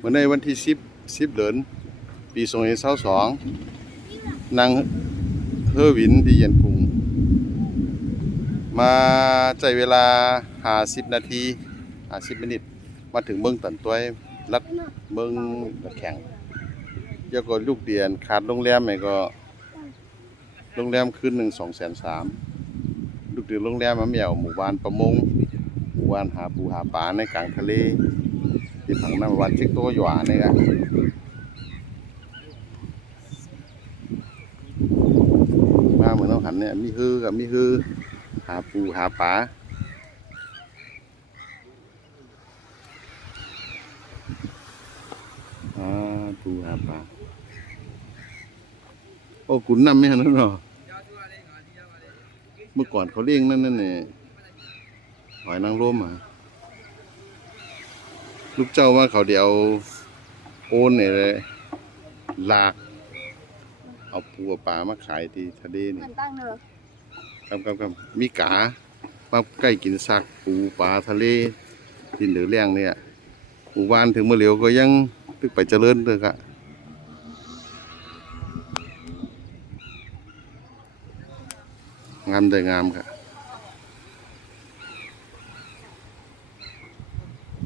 เมื่อในวันที่สิบสิบเดือนปีสองพันสองนางเฮอวินที่เย็นกรุง มาใจเวลาหาสิบนาทีหาสิบมินิตมาถึงเมืองตันต้วยรัดเมืองตะแข่งเยอะก็ลูกเดียนขาดโรงแรมไหมก็โรงแรมคืนหนึ่งสองแสนสามลูกเดือนโรงแรมมาเมี่ยวหมู่บ้านประมง หมู่บ้านหาปูหาปลาในกลางทะเล ที่ผังน้ำวันชิกโตหยว่านี่ครับมาเหมือนเราหันเนี่ยมีฮือกับมีฮือหาปูหาปลาอ่าปูหาปลาโอ้กุนน้ำไม่หันนั่นหรอเมื่อก่อนเขาเลี้ยงนั่นนั่นเนี่ยหอยนางรมอะ ลูกเจ้าว่าเขาเดี๋ยวโอนเนี่ยเลยลาก เอาปูปลามาขายที่ทะเลนี่มันตั้งเนอะครับครับครับมีกามาใกล้กินซักปูปลาทะเลดินหลือเลี้ยงเนี่ยหมู่บ้านถึงเมื่อเหลวก็ยังตึกไปเจริญเลยครับงามแต่งามครับ